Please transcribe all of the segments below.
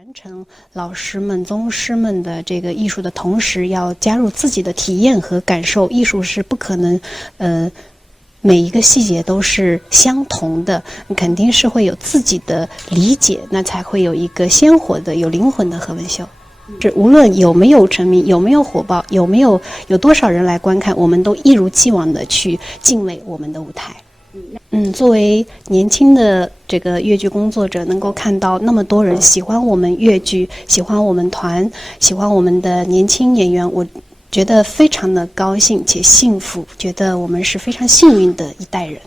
传承老师们、宗师们的这个艺术的同时，要加入自己的体验和感受。艺术是不可能，每一个细节都是相同的，你肯定是会有自己的理解，那才会有一个鲜活的、有灵魂的何文秀。是无论有没有成名，有没有火爆，有多少人来观看，我们都一如既往的去敬畏我们的舞台。作为年轻的这个粤剧工作者，能够看到那么多人喜欢我们粤剧，喜欢我们团，喜欢我们的年轻演员，我觉得非常的高兴且幸福，觉得我们是非常幸运的一代人。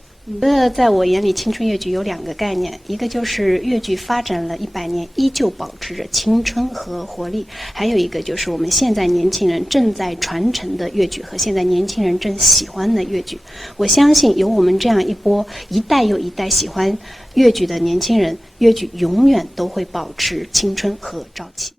在我眼里，青春粤剧有2个概念，一个就是粤剧发展了100年，依旧保持着青春和活力；还有一个就是我们现在年轻人正在传承的粤剧和现在年轻人正喜欢的粤剧。我相信有我们这样一波一代又一代喜欢粤剧的年轻人，粤剧永远都会保持青春和朝气。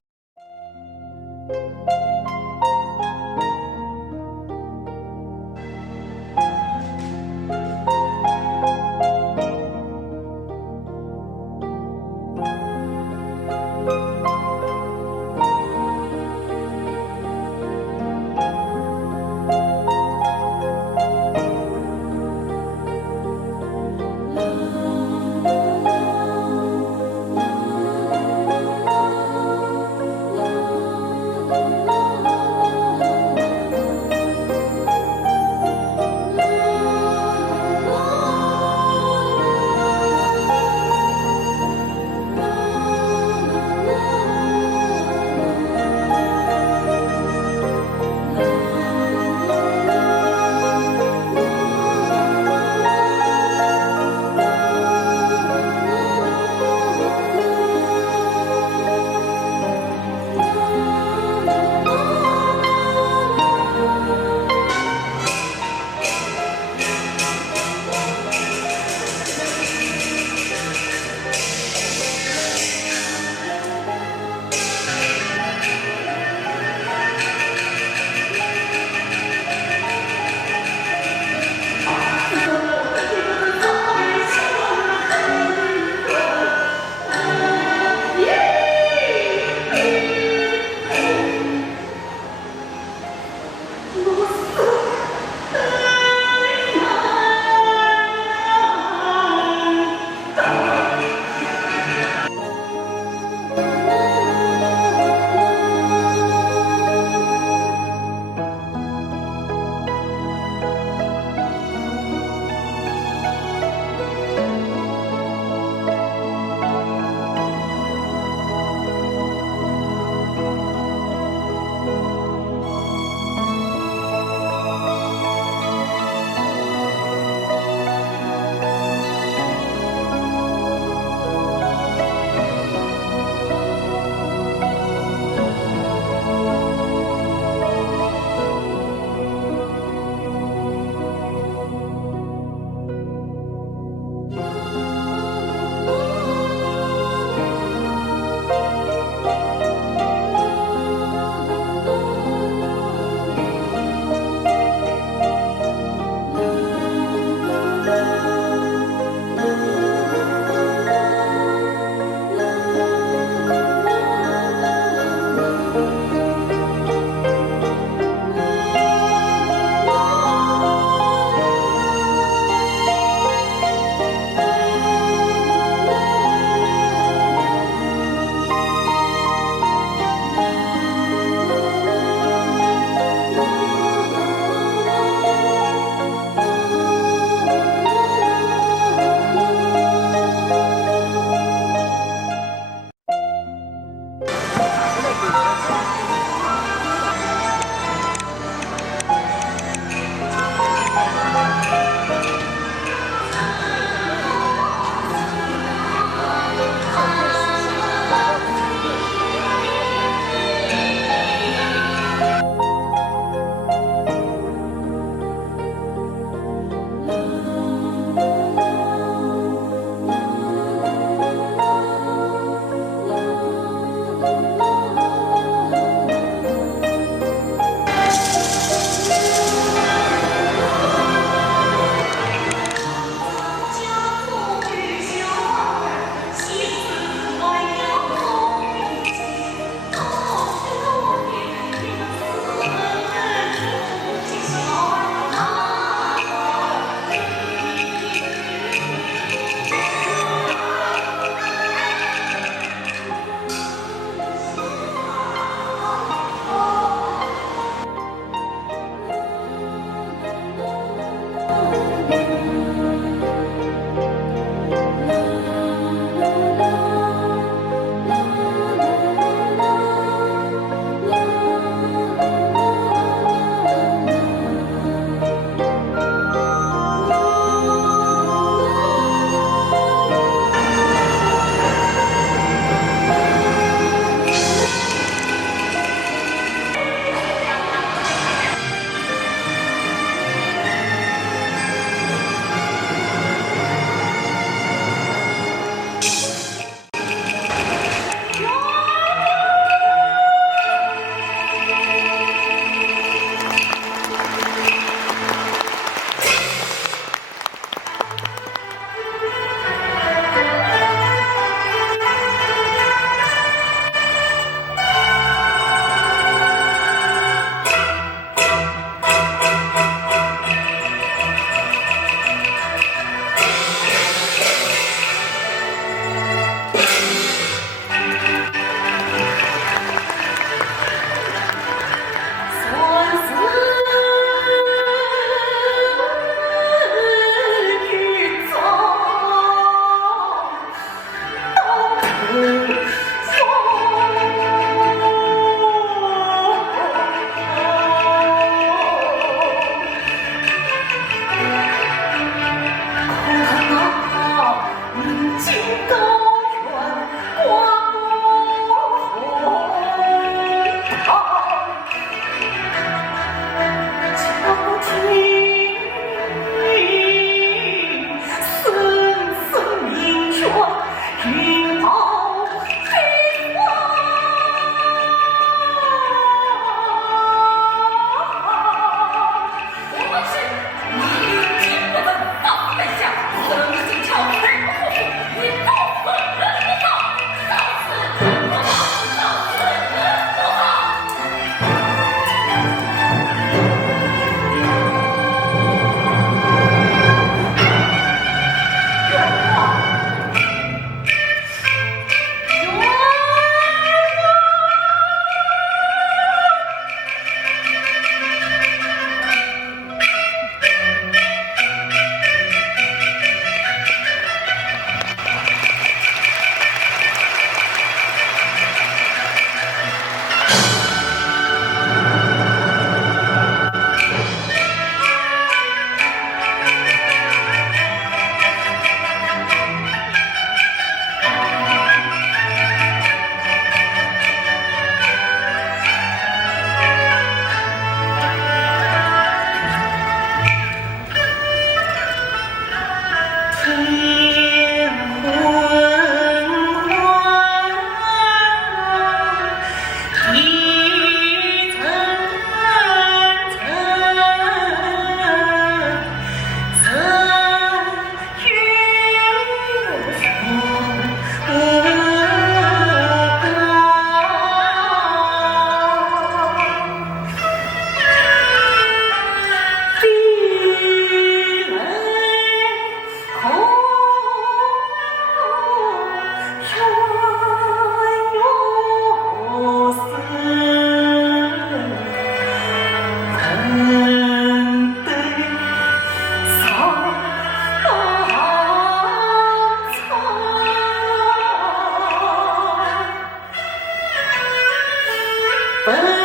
说真。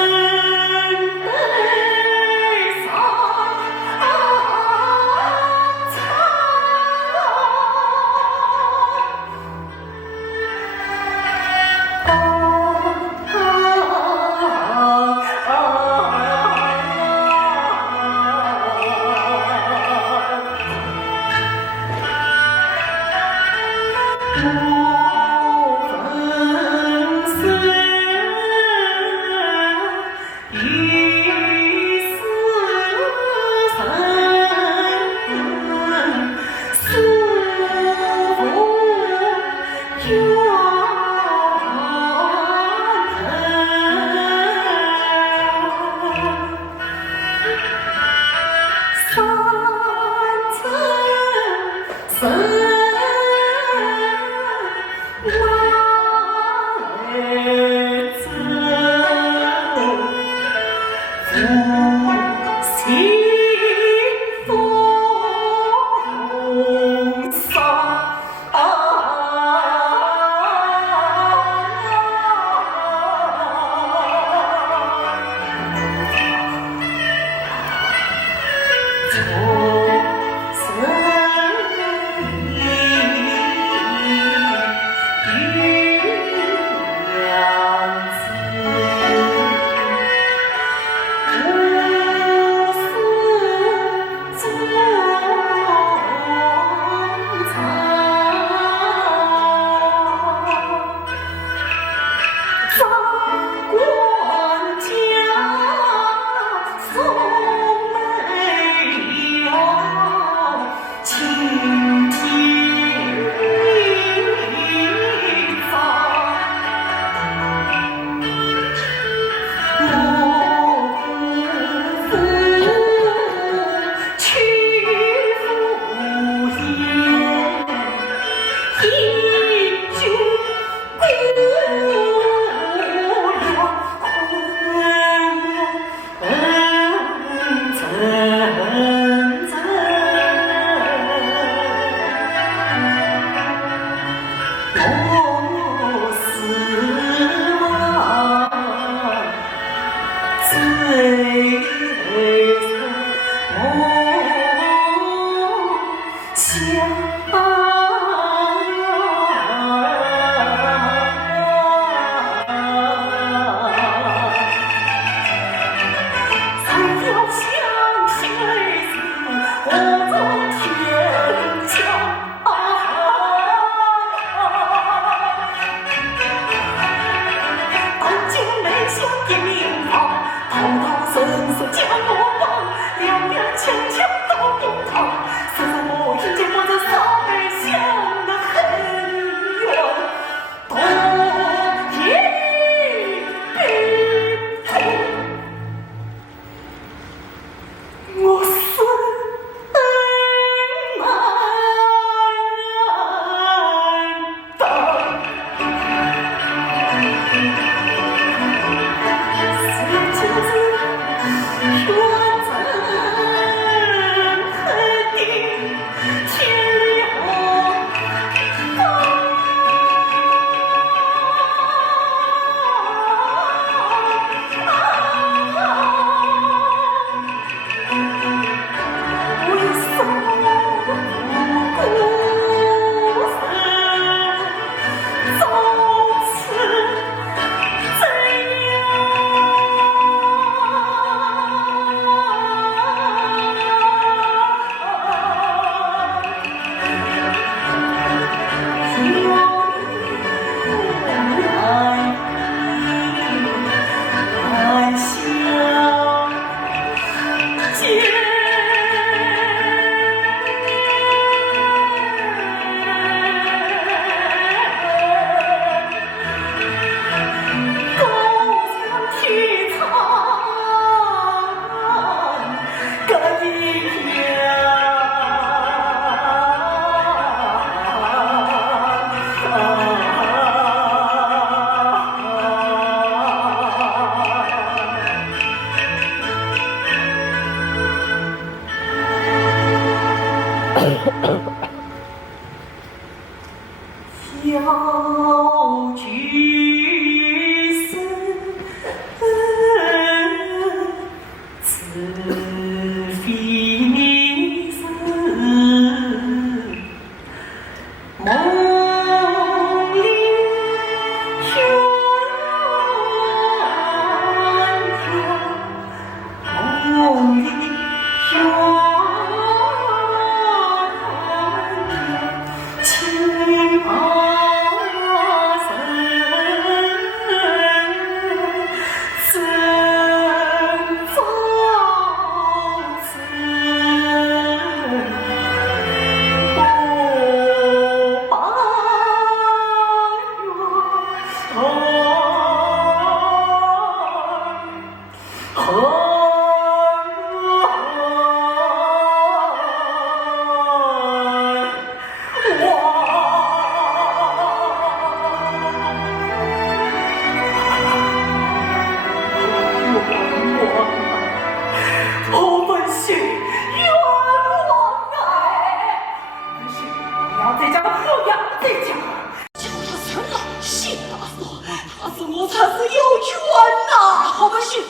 好本事，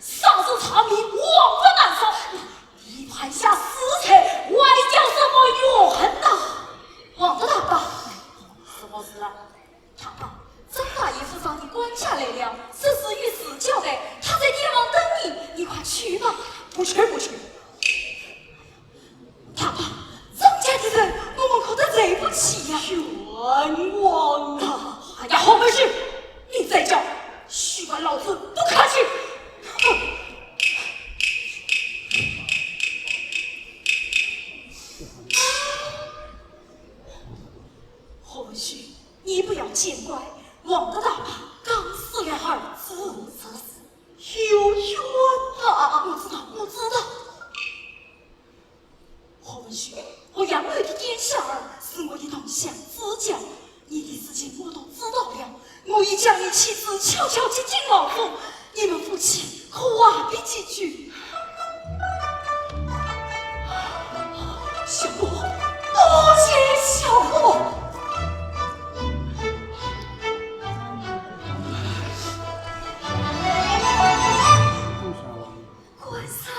上奏查明王的难受，你派下私臣，外交什么冤呐？王的大爸，什么事啊？他张大爷府上的官家来了，这是与死交代，他在殿王等你，你快去吧。不去。大爸，张家的人，我们可得对不起呀！冤枉啊！哎呀，好本事，你再叫，许管老子不客气。好文旭，你不要见怪，王的大爸刚死了儿子，有冤啊！我知道。好文旭，我养儿的殿下儿是我的同乡知交，你的事情我都知道了。我已将你妻子悄悄接进老府，你们夫妻可话别几句。小果，多谢小果。关三。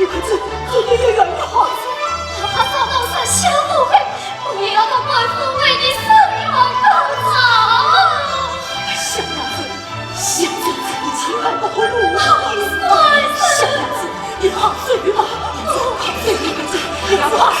你可知这爷爷愿意好子？他早都是小不配，不要他为父为你死而高潮。小娘子，小娘子，你千万不可怒好意思，小娘子，你好自于吧，好自于吧，你好自于吧。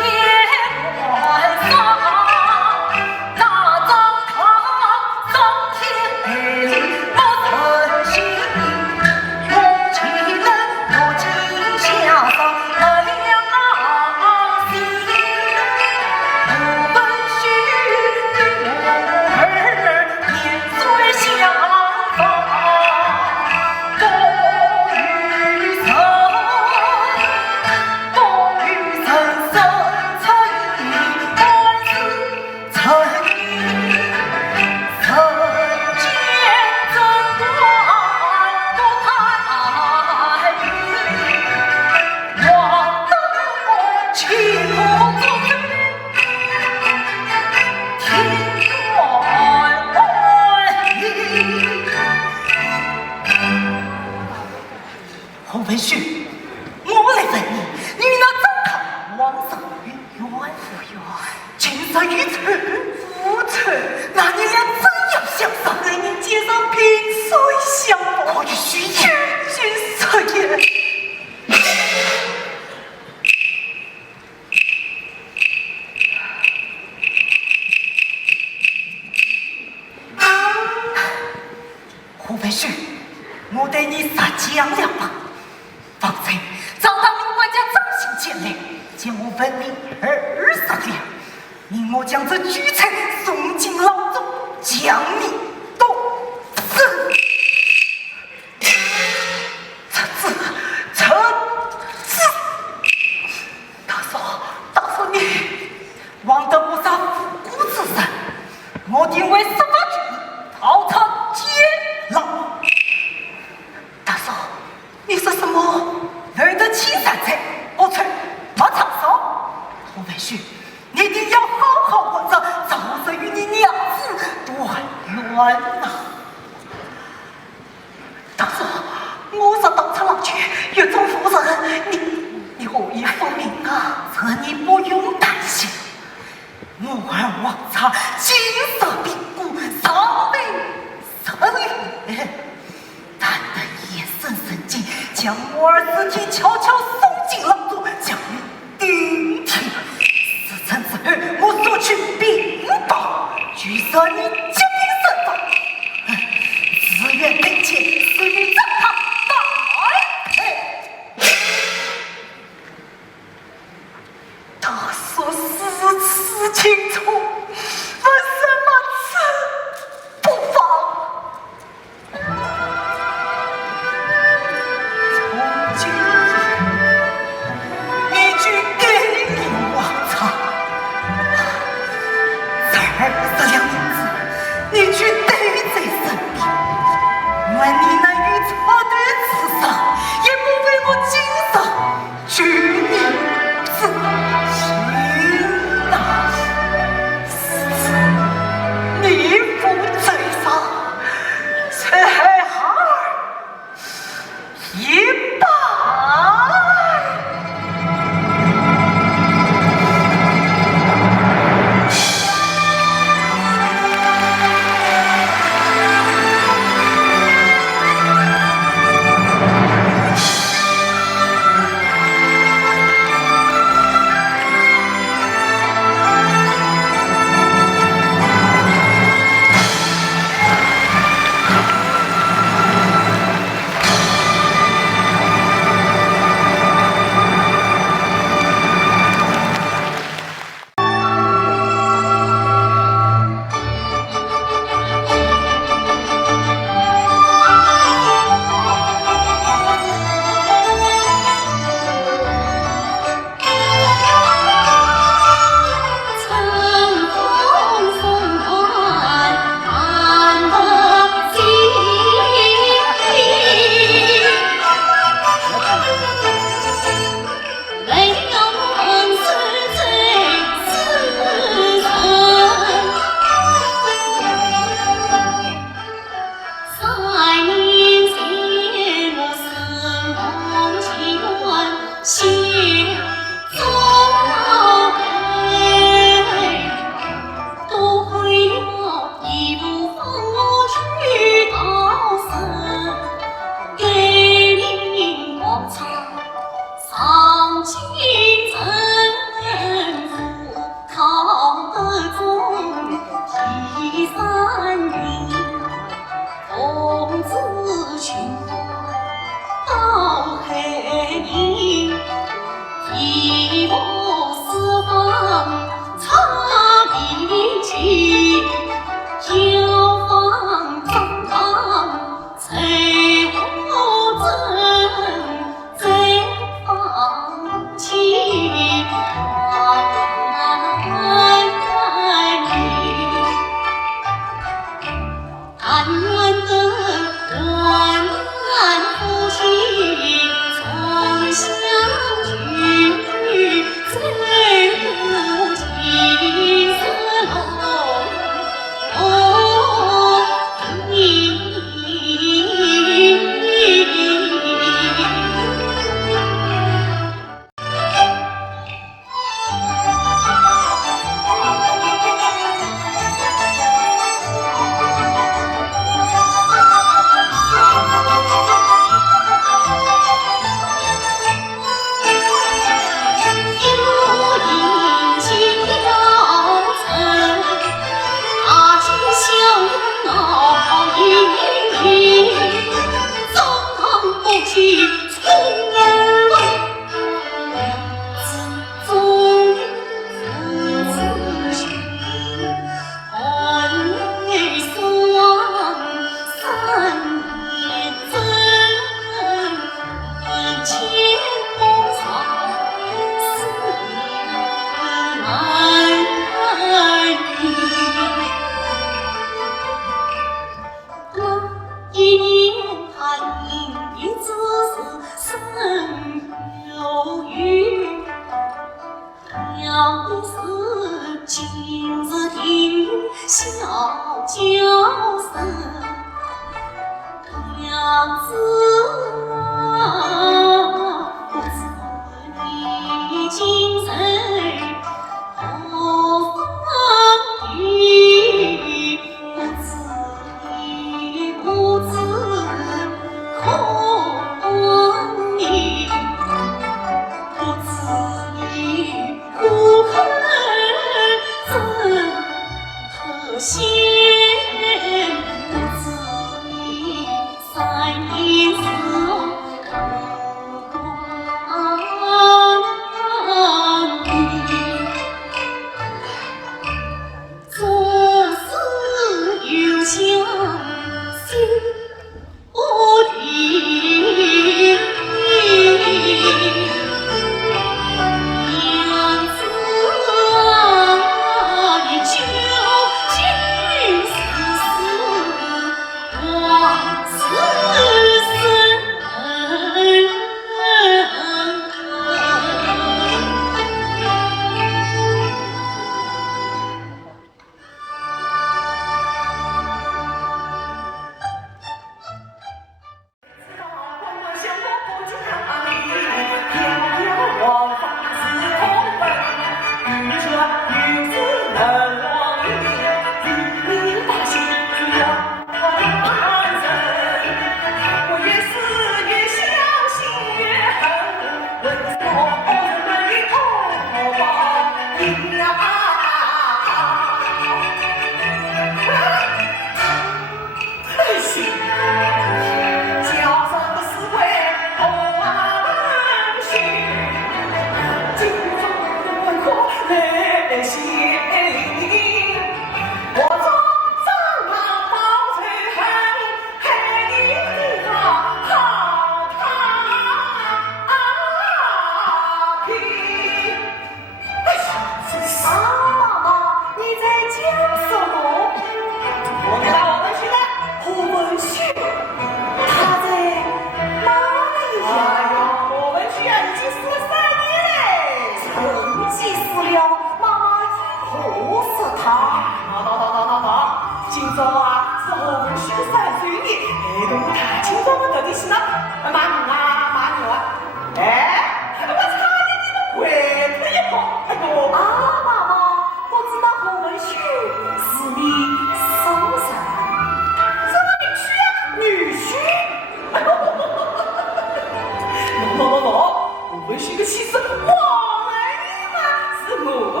是我的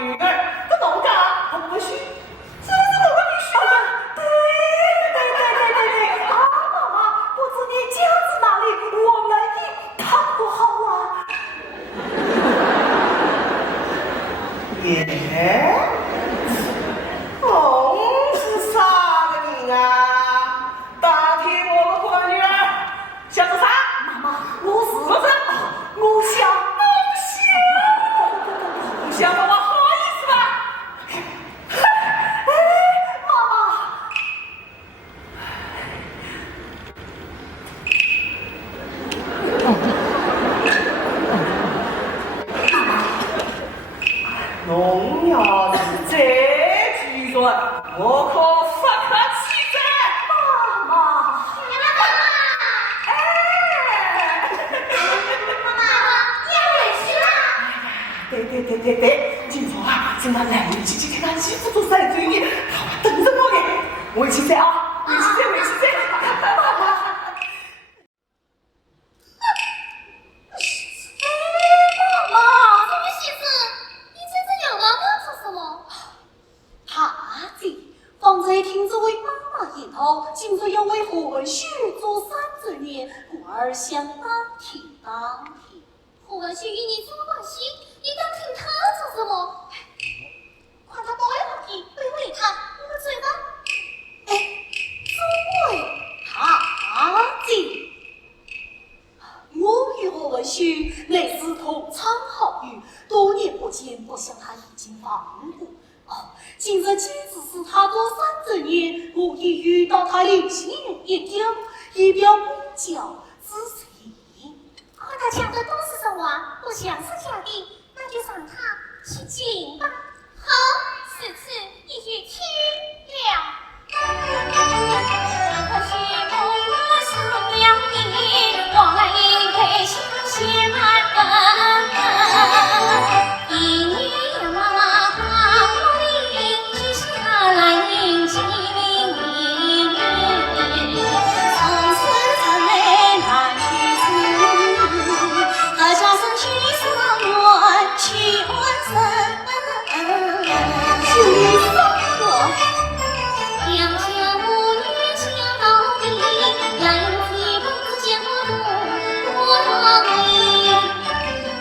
女儿，不能干。们，我可发卡气质。妈妈，对，今朝啊，是俺来日去看俺媳妇做晒嘴呢，他等着我呢。回去再啊，回去再。方才听这位妈妈言道，今日要为何文旭做30年，故而想当听。何文旭与你这么关系，你当听他做什么？快他包来好听，背后一看，我们嘴巴。这位他姐，我与何文旭乃是同窗好友，多年不见，不想他已经放过。今日岂止是他做30年，我已遇到他临行一点，以表不交之情。看他讲的都是实话，不像是假的，那就让他去敬吧。好，此次一语听了。可惜梦若是两地，往来应该相携满。一年妈妈把我领去下来迎接你，从此才没难去处，他家是去上远去安生。两小母女相到底，两妻公子见我多美，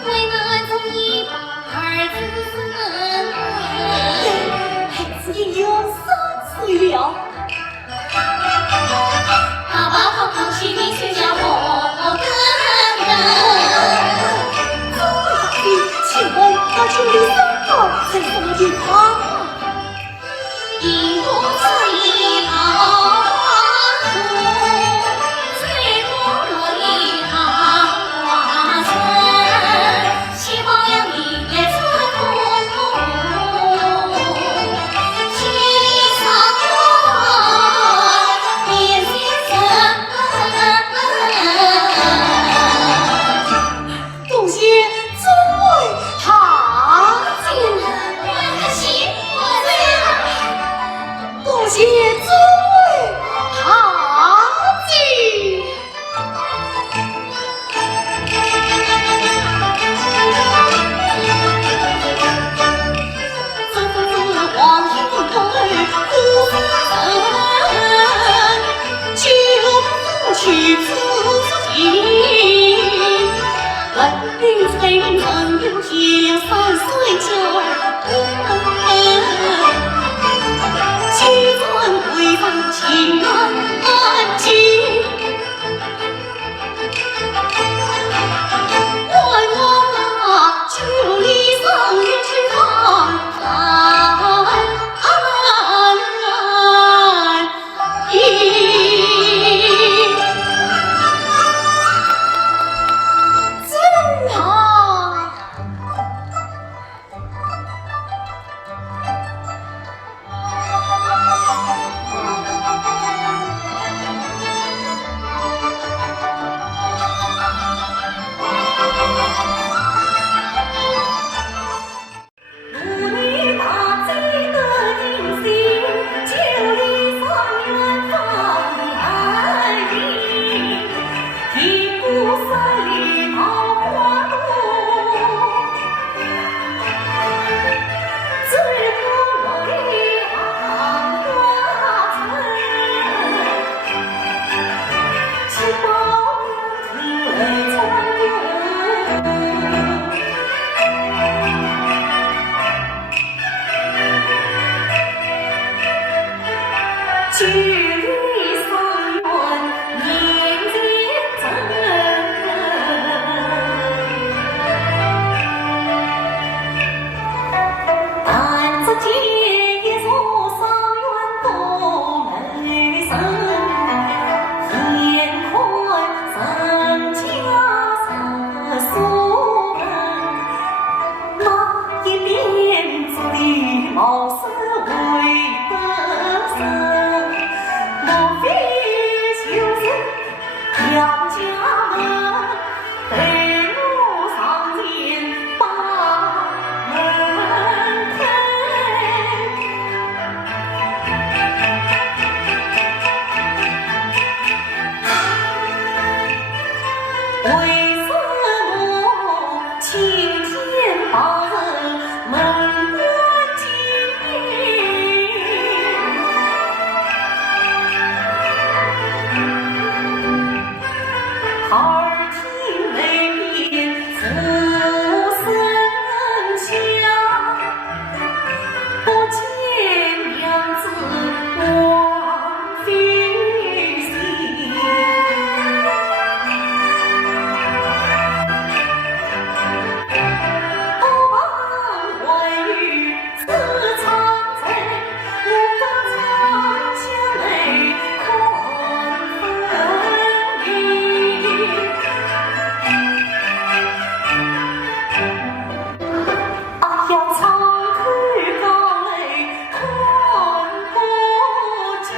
为俺种一把儿子孩子已有3岁了，爸爸好好去你全家我请问他去第3个在什么地方？一路最好处，最不落一行花村，七宝两地也自苦，千里草原面先生，多谢诸位他姐，多谢诸位他姐。望天对苦人，就不去自己。本领才能有体谅3岁娇儿妻尊贵上情难尽，问我那9里桑园去看貌似为本。要长看高垒看不见。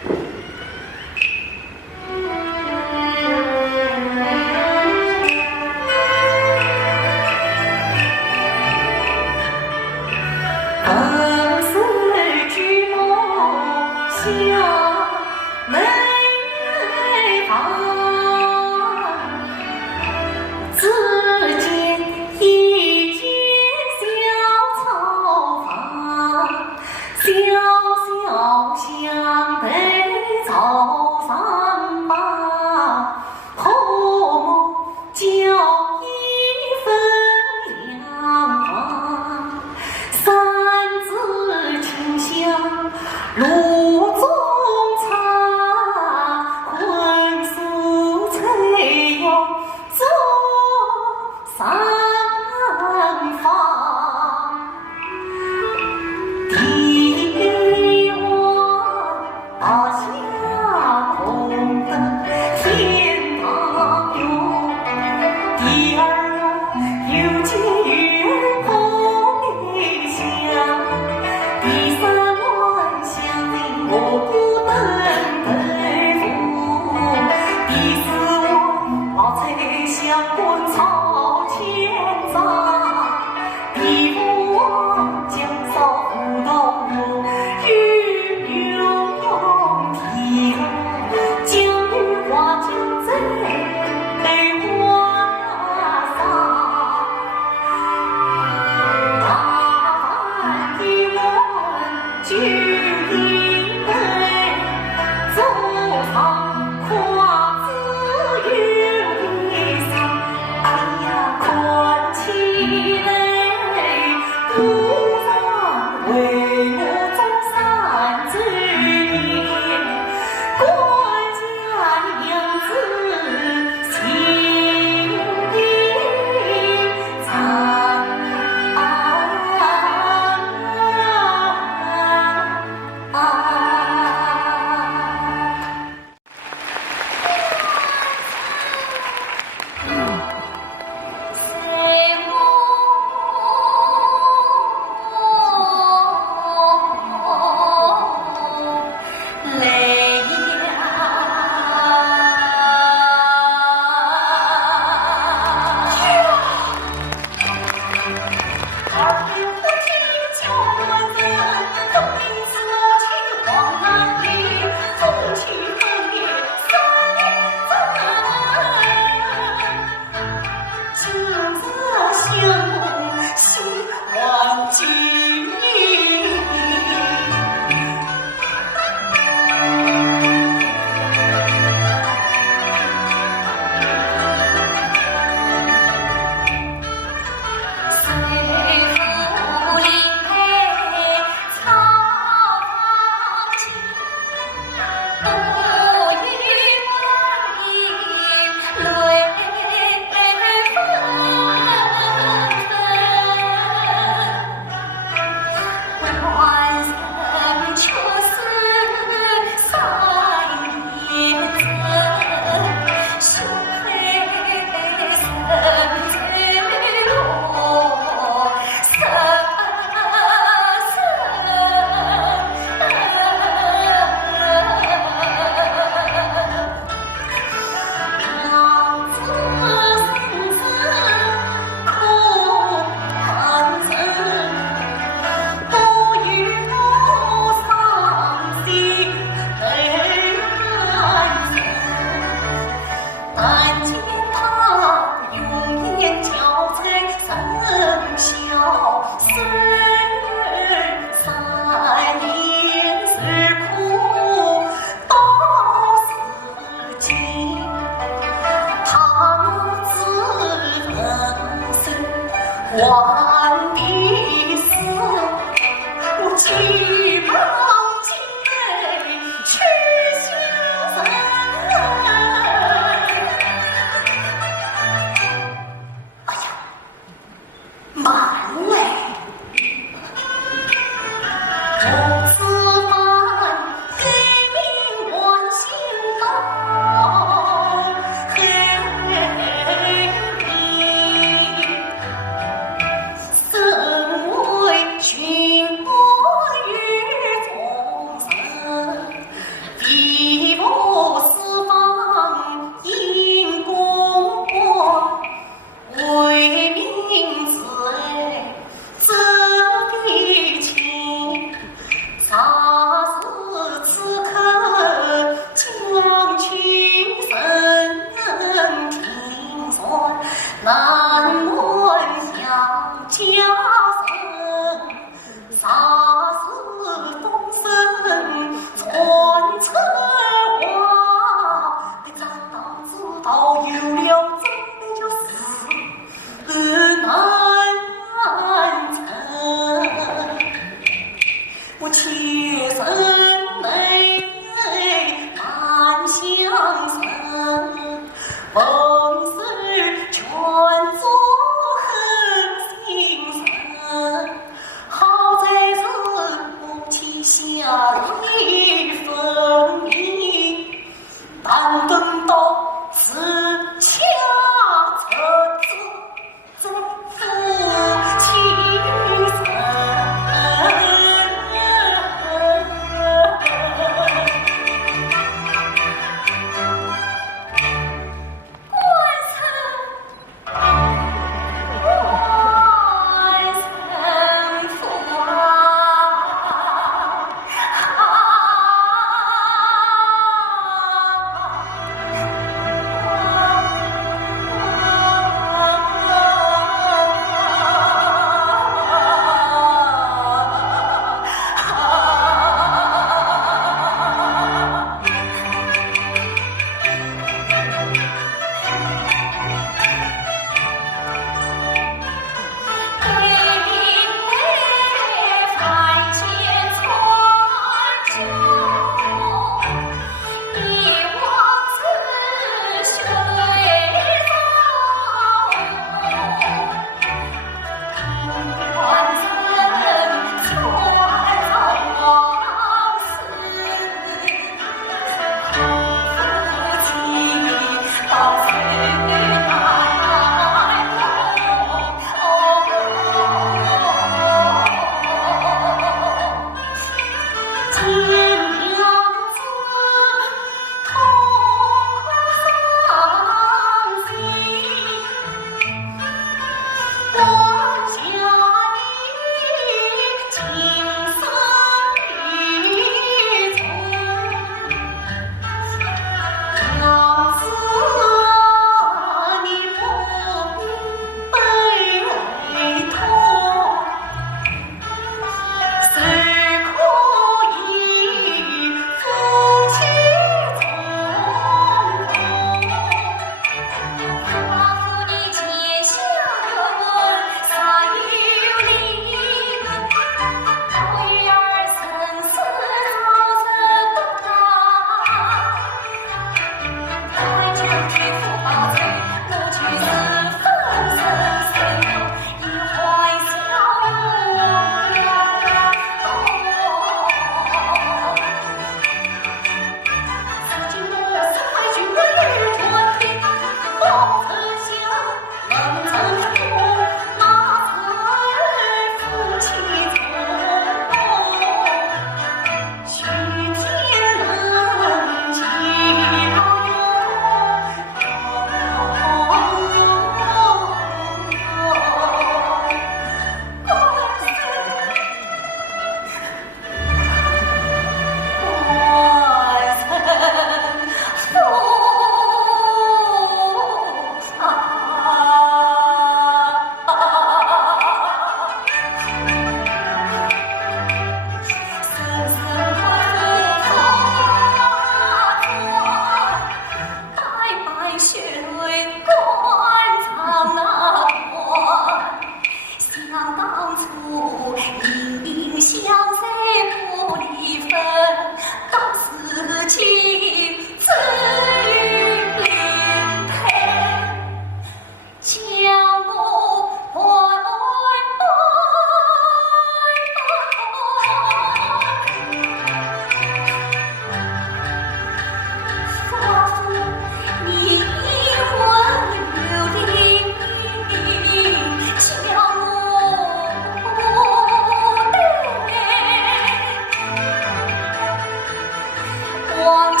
大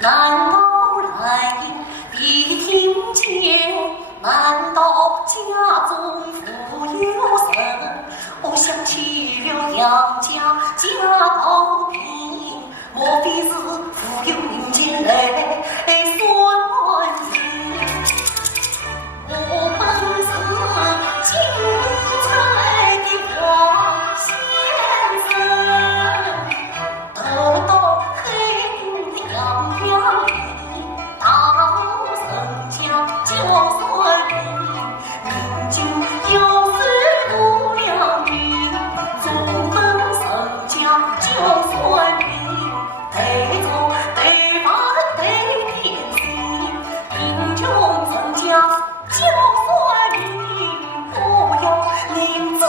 难道来必听见？难道家中富有神？我想起了杨家家道贫，莫非是富有民间来算计？我本是金彩的黄先生，得到黑的杨家里，大有身家就算命就有时不良女，中分身家就算命，得走得办得偏心，贫穷身家就算命，不要您自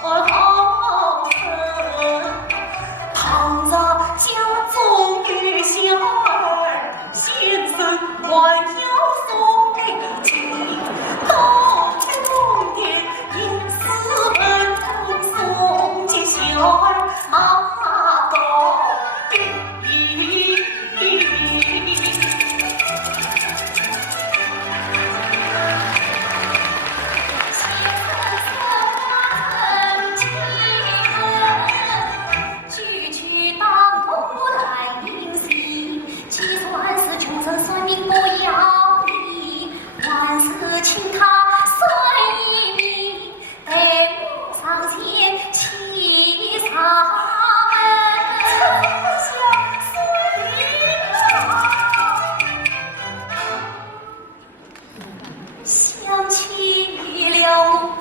管好生。倘若家中有小儿，先生还要送礼金，到终点因私奔送进小儿马到底。句句当头来迎喜，其算是穷生算命不要理，万事请他算一命，得我上前起上门，算命想起了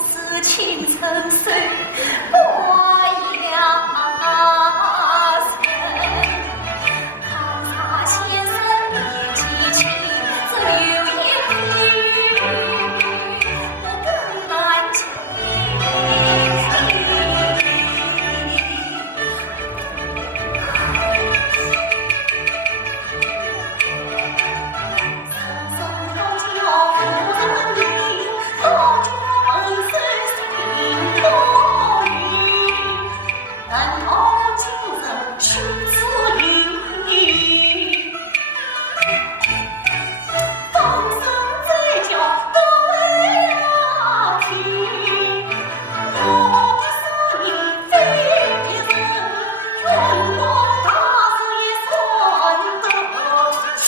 是青春岁过呀生，看他先生年纪轻，只有一句我更难听。生到叫夫人里，大家本是心多虑，难道今日去自语？放声在叫都要听，我的声音非别人，愿我大事也算得清。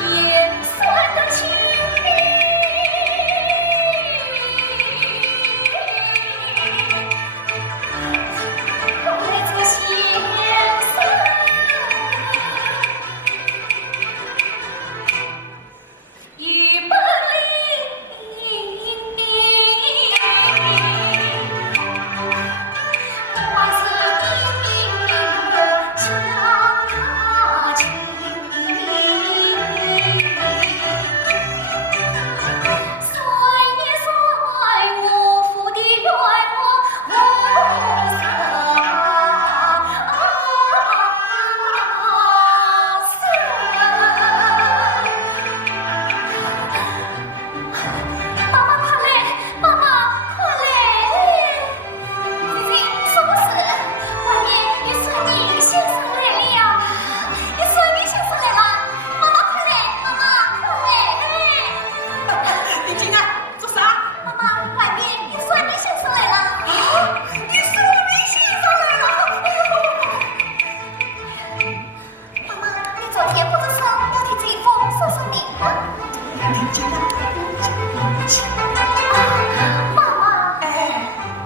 也算得清。我这先生与本领，万事叮咛的将他亲。算也算我父的冤枉我生妈妈快来，妈妈快来！姐姐，什么事？外面有算命先生来了，有算命先生来了！妈妈快来，妈妈快来！林静啊，做啥？妈妈，外面有算命先生来了！啊，你算命先生来了！妈妈，你昨天不是说要替这一封说说命吗？林静啊，妈妈，哎，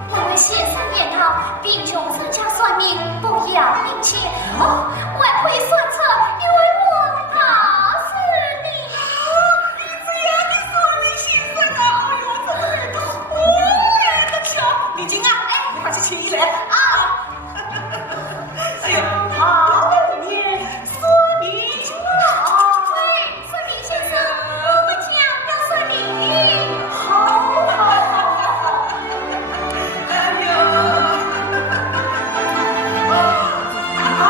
我们先生言道，贫穷人家算命不要银钱，哦，晚会算策，因为我打死你。这样的算命先生啊，哎呦，真的我来得巧。林静啊，你快去请一来啊！哎呀，后面算命啊！对，算命先生，我们家要算命。好，哎呦，啊，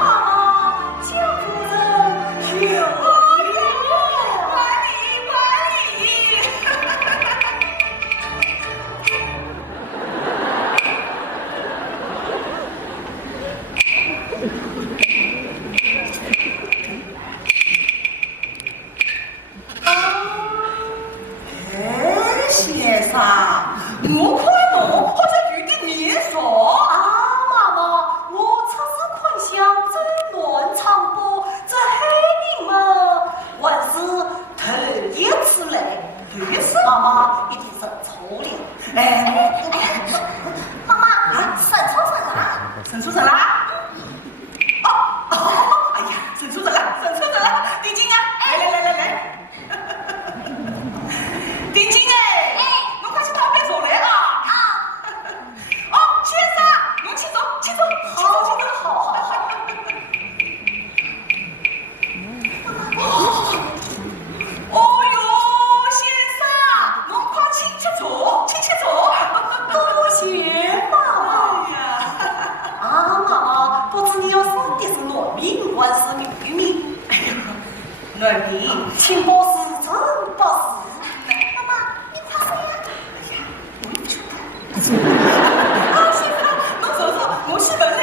妈妈。出来啦！哎呀，认出人了，认出人了！丁金啊，来，丁金哎，侬快去旁边坐来啊！哦，先生，侬请坐，请坐，好。哦哟，先生，侬快请吃坐，请坐。多谢嘛！哎呀，阿妈，不知你要生的是农民还是渔民？哎呀，农民，请保是真不是。妈妈，你怕谁呀？哎呀，我也觉得。啊，先生，侬坐，我去问来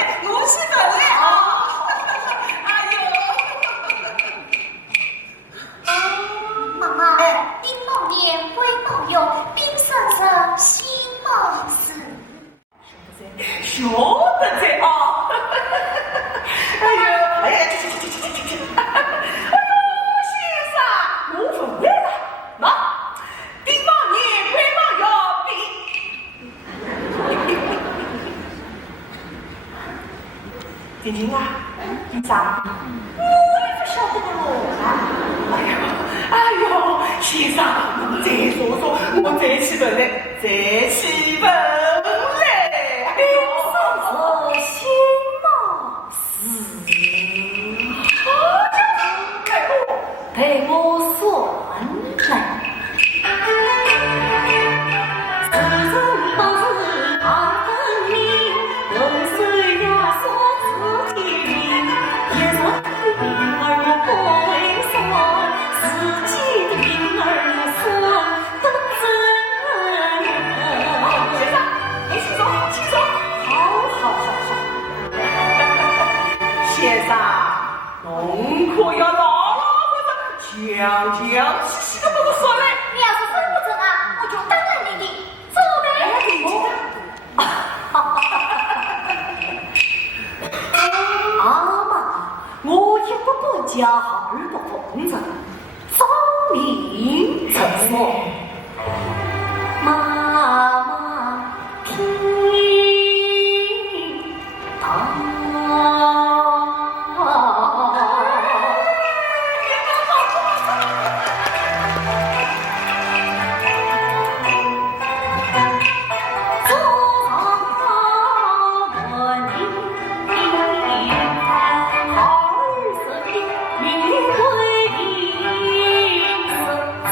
啊！哎呦。妈妈，丁某年癸卯酉，丙申日，辛卯时。晓得在啊！哎呀，去！哎呦，先生，我回来了。那丁卯年癸卯酉丙。丁金啊，丁啥？我也不晓得喽。哎呦，先生，侬再说说，我再去问来。辛卯时，陪我算来。时辰八字二分明，流水呀说自己明。天上的兵儿不会算，自己的兵儿算得真。先生，你请坐。好。先生，侬可要老实实、详细细的跟我说来。你要是分不准啊，我就当了你的，走呗。阿妈，我一个国家二个凤子，早命怎说？妈妈听中国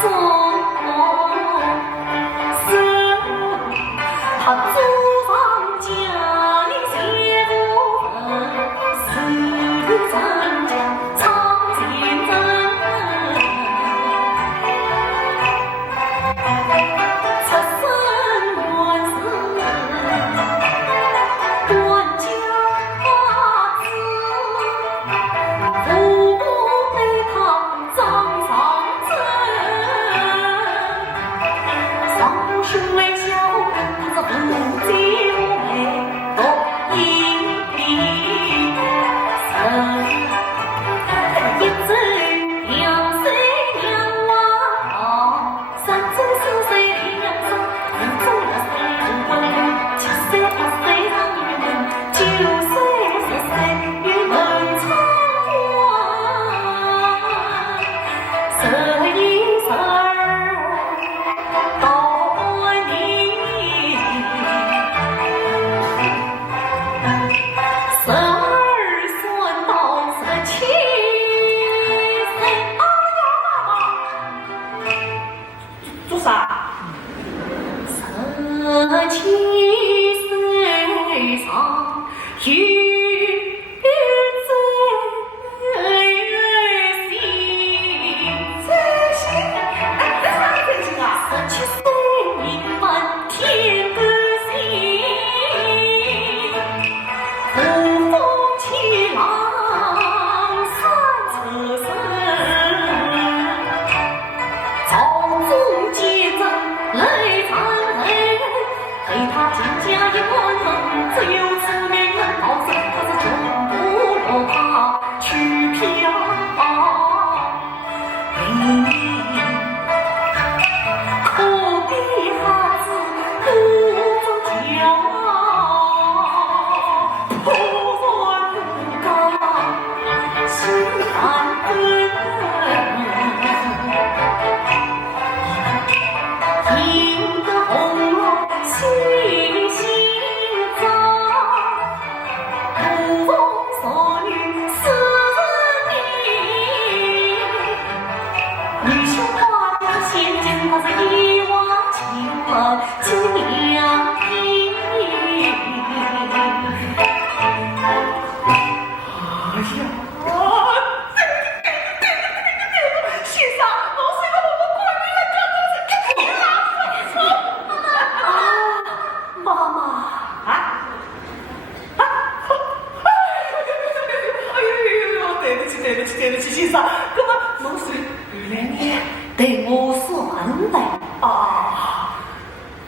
啊！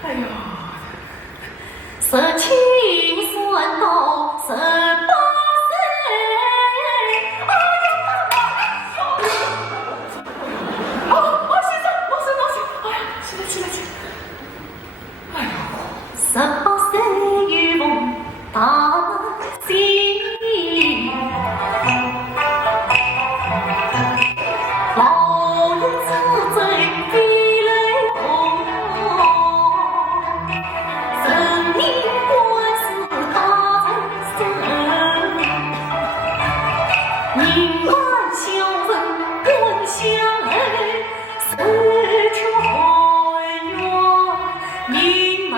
哎呦，十七算到18岁，先生，老师，哎呀，起来！哎呦18岁与梦大喜，老人自醉飞泪红，神明官司大在身，宁愿相闻更相爱，死却哀怨命难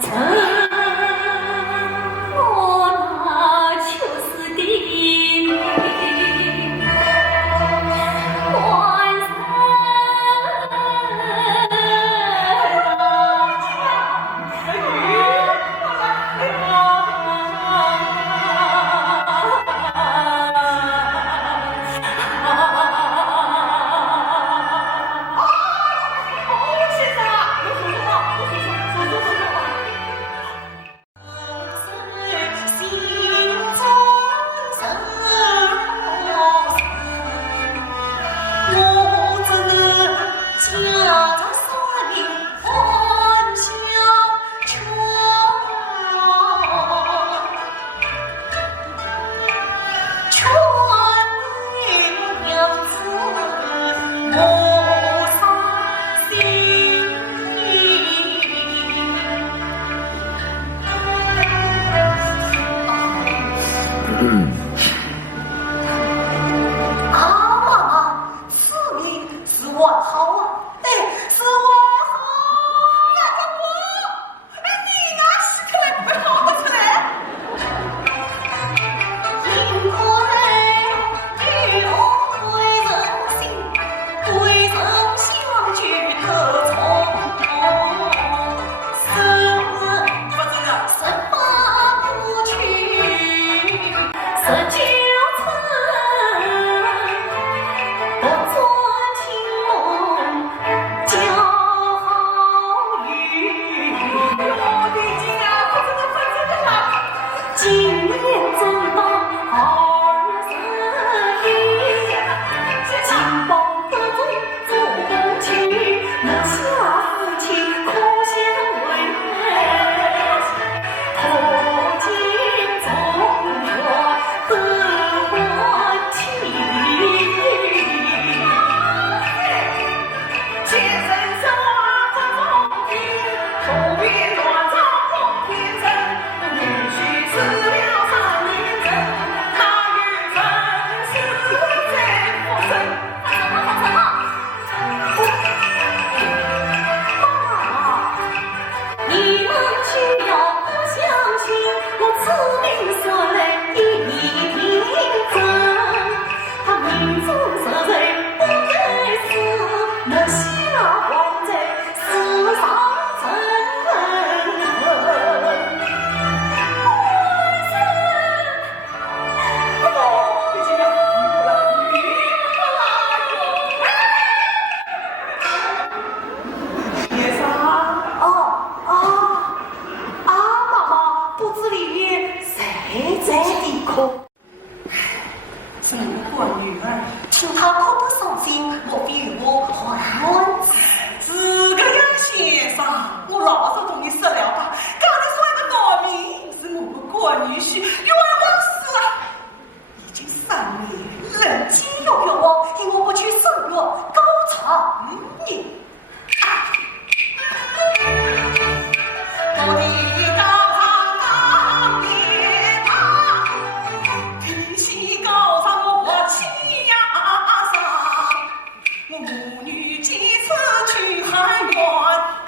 成。我那求死的晚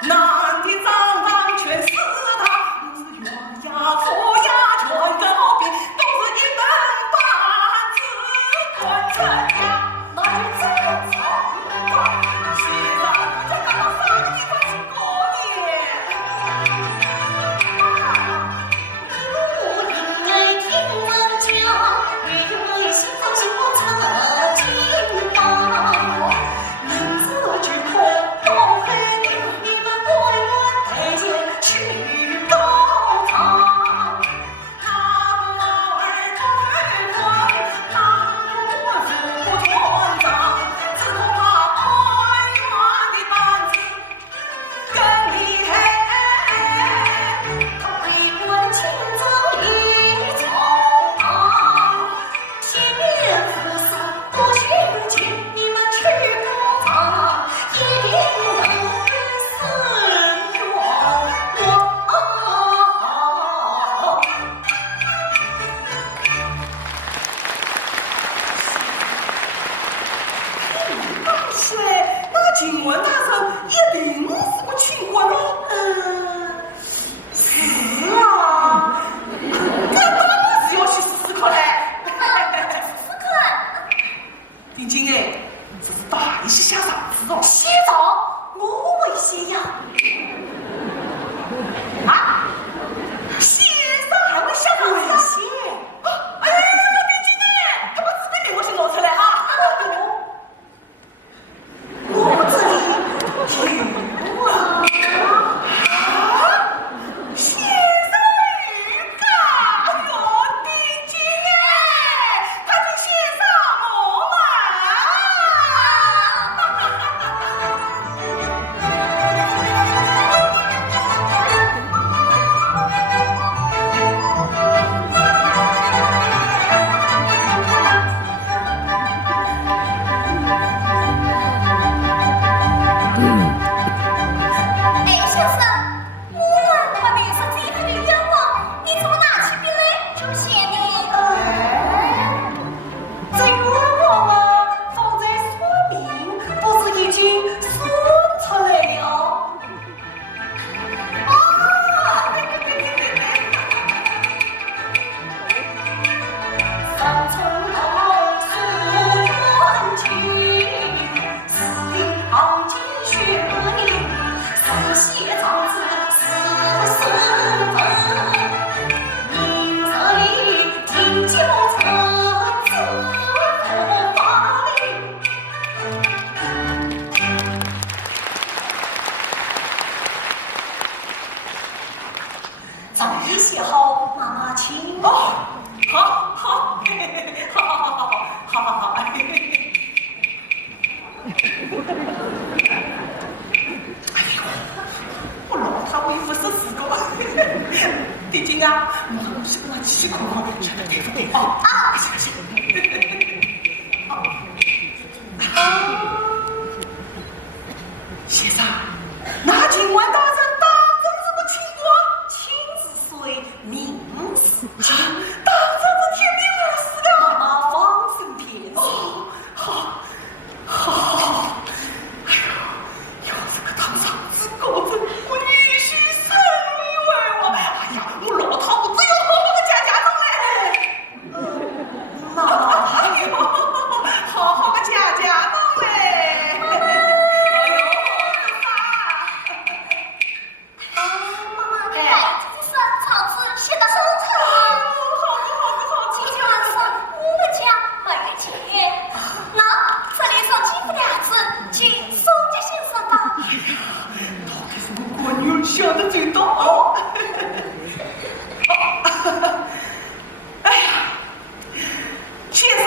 男的长长全是他，是冤家错呀，全都啊？我起空了，对啊，行。先生，那今晚大人当真什么情况？亲自随命事情，当真是天地无私的妈妈放心天哦，好，哎呀，要是个堂上之高者，我也许生意为王。哎呀，我老头子有好好的家弄嘞，哎呦，好好的家弄嘞。想的最多哦！哎呀，先生，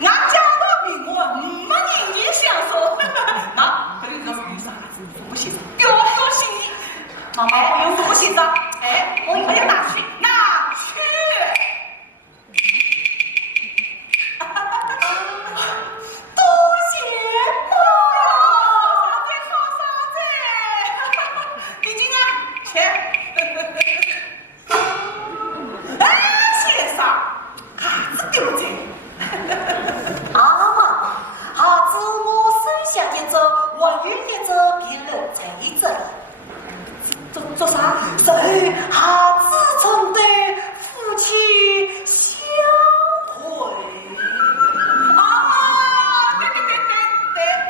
俺家的病我没人间享受。那这里是为啥？我先生表心意。妈妈，我有什么先生？哎，我要拿去，拿去。多谢妈呀！好啥子？李金啊，钱。哎，先生，啥子丢钱？阿妈，下次我生下一只，我有一只便留在这里。做啥？谁下次曾对夫妻相会？阿妈，对。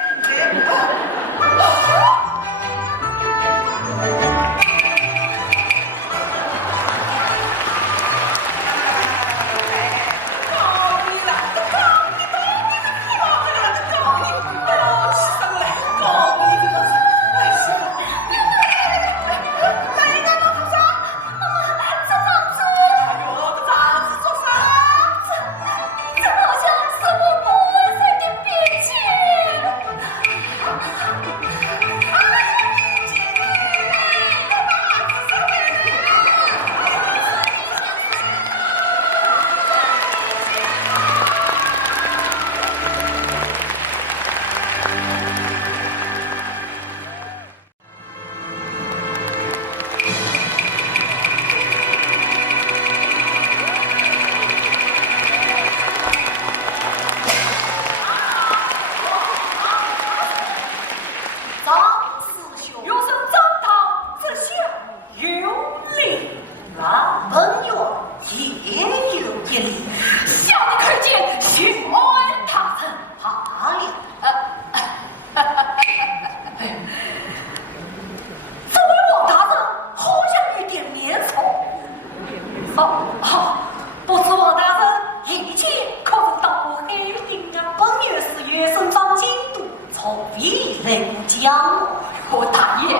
我大爷，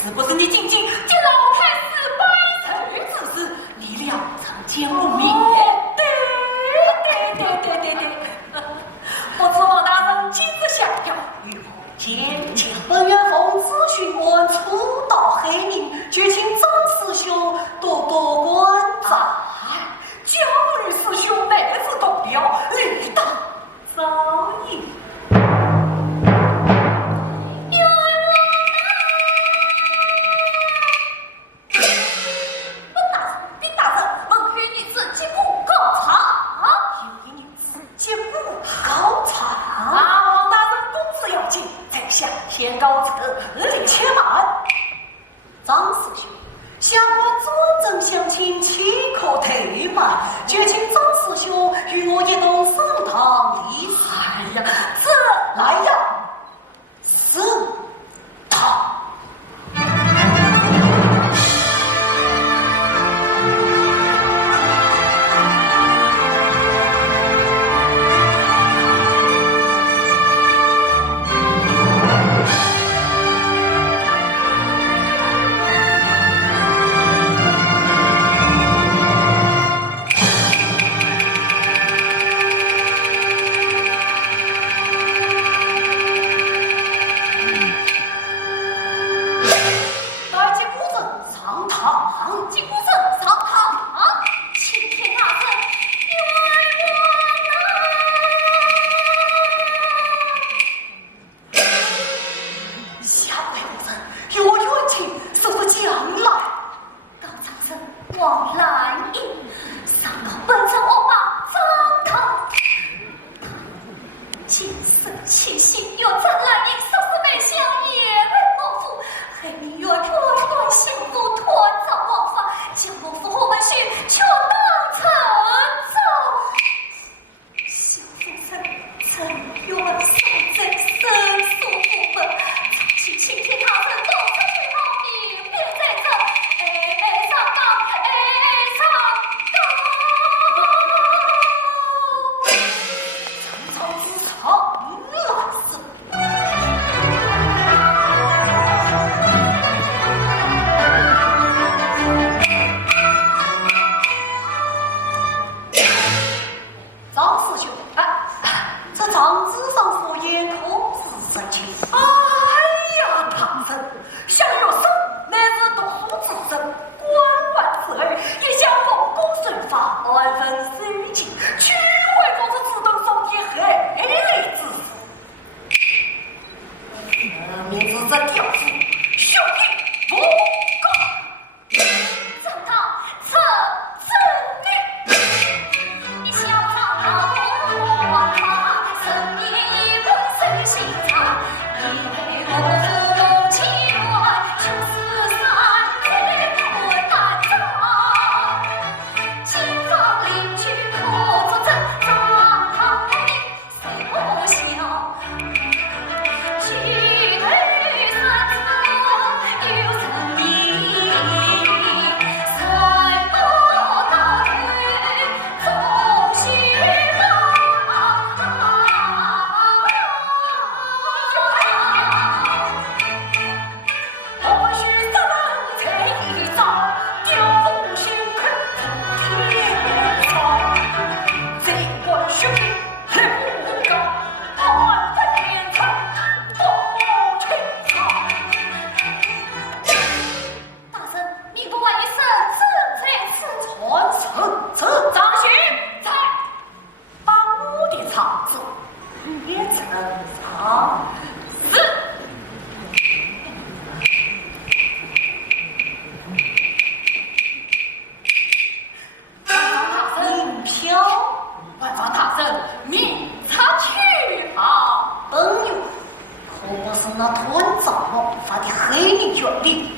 是不是你仅仅借老太师百岁之时，你俩曾见过面？对。我知王大人今日下调，与我见见。本院奉旨询问初到黑宁，就请张师兄多多关照。教女师兄妹子同表，理当早应。先高策，力且慢。张师兄，下官尊正相亲，岂可退慢？就请张师兄与我一同上堂理事。哎呀，这来呀，是他。爱分水情，取回公子此等送也黑类之事。名字在吊死，兄弟不告。正道此女，小草我王法，生意本身心肠，一杯我不动情乱，生死三天不难长。心脏领去可作真当，谁不晓？去对三策有诚意，赛马大队总须我须三人才一早，吊风心肯天朝。这关兄弟黑不高，安分天长，不清朝。大圣，你不管你生死在此，传承此张勋在帮我的场子，也成长是。名飘，万方大圣明察去好。本有可不是那吞枣毛发的黑人卷里。